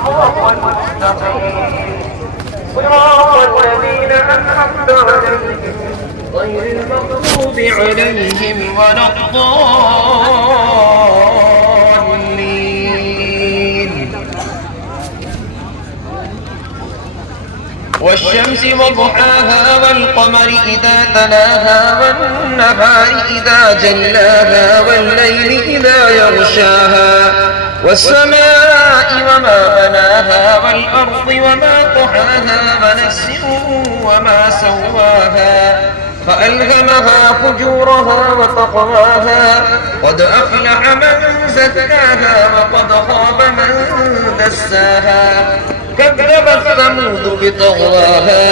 الصراط المستقيم صراط الذين أنعمت عليهم غير المغضوب عليهم ولا الضالين. والشمس وضحاها والقمر إذا تلاها والنهار إذا جلاها والليل إذا يغشاها والسماء وما بناها والأرض وما طحاها ونفس وما سواها فألهمها فجورها وتقواها قد أفلح من زكاها وقد خاب من دساها كذبت ثمود بطغواها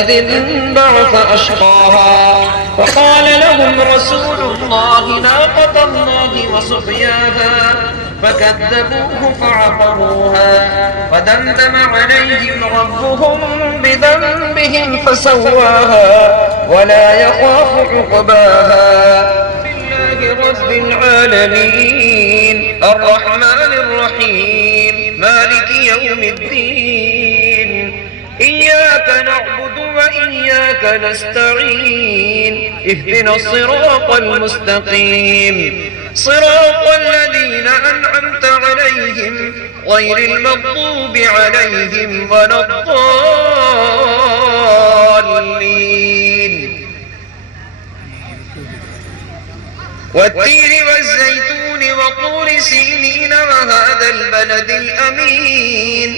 إذ انبعث أشقاها فقال لهم رسول الله ناقة الله وسقياها فكذبوه فعقروها فدمدم عليهم ربهم بذنبهم فسواها ولا يخاف عقباها. بالله رب العالمين الرحمن الرحيم مالك يوم الدين إياك نعبد وإياك نستعين اهدنا الصراط المستقيم صراط الذين أنعمت عليهم غير المغضوب عليهم ولا الضالين. والتين والزيتون وطور سينين وهذا البلد الأمين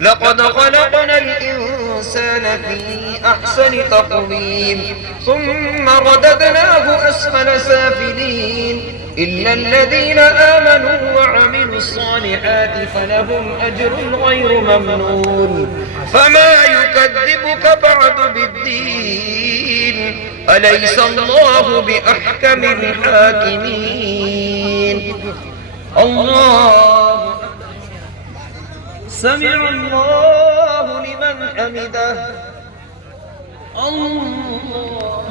لقد خلقنا الإنسان في أحسن تقويم ثم رددناه أسفل سافلين إلا الذين آمنوا وعملوا الصالحات فلهم أجر غير ممنون. فما يكذبك بعد بالدين أليس الله بأحكم الحاكمين. الله سمع الله لمن حمده الله